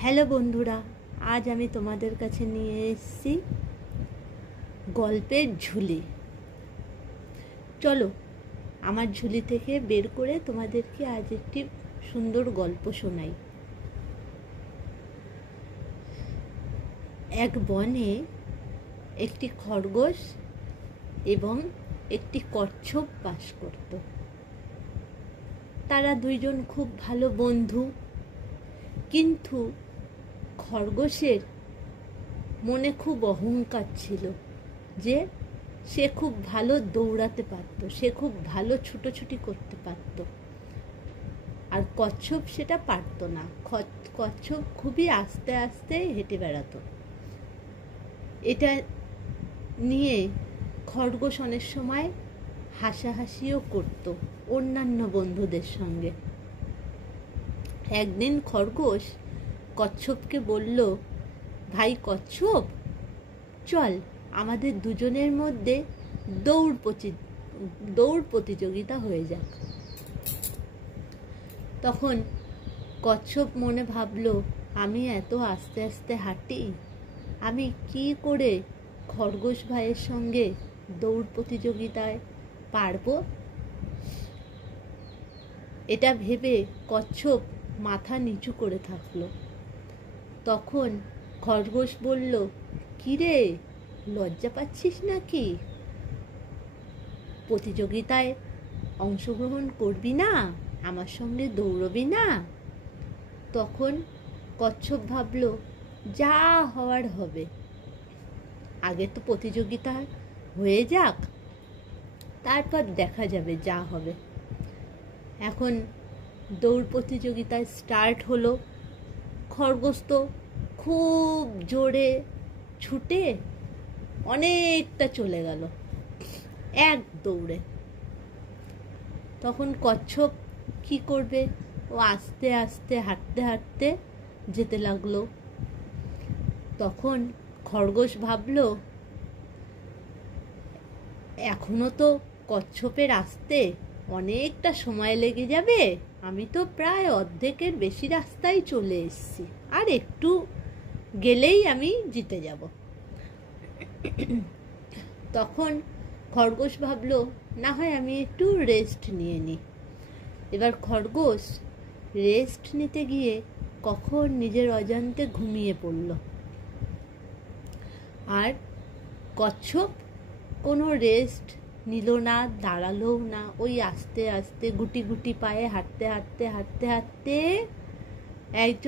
Hello বন্ধুরা, আজ আমি তোমাদের কাছে নিয়ে এসেছি গল্পের ঝুলি। চলো আমার ঝুলি থেকে বের করে তোমাদেরকে আজ একটি সুন্দর গল্প শোনাই। এক বনে একটি খরগোশ এবং একটি কচ্ছপ বাস করত। তারা দুইজন খুব ভালো বন্ধু, কিন্তু খরগোশের মনে খুব অহংকার ছিল যে সে খুব ভালো দৌড়াতে পারত, সে খুব ভালো ছুটোছুটি করতে পারত, আর কচ্ছপ সেটা পারত না। কচ্ছপ খুবই আস্তে আস্তে হেঁটে বেড়াতো। এটা নিয়ে খরগোশ অনেক সময় হাসাহাসিও করত অন্যান্য বন্ধুদের সঙ্গে। একদিন খরগোশ কচ্ছপকে বলল, ভাই কচ্ছপ, চল আমাদের দুজনের মধ্যে দৌড় প্রতিযোগিতা হয়ে যাক। তখন কচ্ছপ মনে ভাবলো, আমি এত আস্তে আস্তে হাঁটি, আমি কি করে খরগোশ ভাইয়ের সঙ্গে দৌড় প্রতিযোগিতায় পারবো? এটা ভেবে কচ্ছপ মাথা নিচু করে থাকলো। তখন খরগোশ বলল, কিরে, লজ্জা পাচ্ছিস নাকি? প্রতিযোগিতায় অংশগ্রহণ করবি না? আমার সঙ্গে দৌড়বি না? তখন কচ্ছপ ভাবলো, যা হওয়ার হবে, আগে তো প্রতিযোগিতা হয়ে যাক, তারপর দেখা যাবে যা হবে। এখন দৌড় প্রতিযোগিতা স্টার্ট হলো। খরগোশ তো খুব জোরে ছুটে অনেকটা চলে গেল এক দৌড়ে। তখন কচ্ছপ কি করবে? ও আস্তে আস্তে হাঁটতে হাঁটতে যেতে লাগলো। তখন খরগোশ ভাবলো, এখনো তো কচ্ছপের আসতে অনেকটা সময় লেগে যাবে, আমি তো প্রায় অর্ধেকের বেশি রাস্তায় চলে এসেছি, আর একটু গেলেই আমি জিতে যাব। তখন খরগোশ ভাবলো, না হয় আমি একটু রেস্ট নিয়ে নিই। এবার খরগোশ রেস্ট নিতে গিয়ে কখন নিজের অজান্তে ঘুমিয়ে পড়ল। আর কচ্ছপ কোনো রেস্ট নিল না, দাঁড়ালোও না, ওই আস্তে আস্তে গুটি গুটি পায়ে হাঁটতে হাঁটতে একজন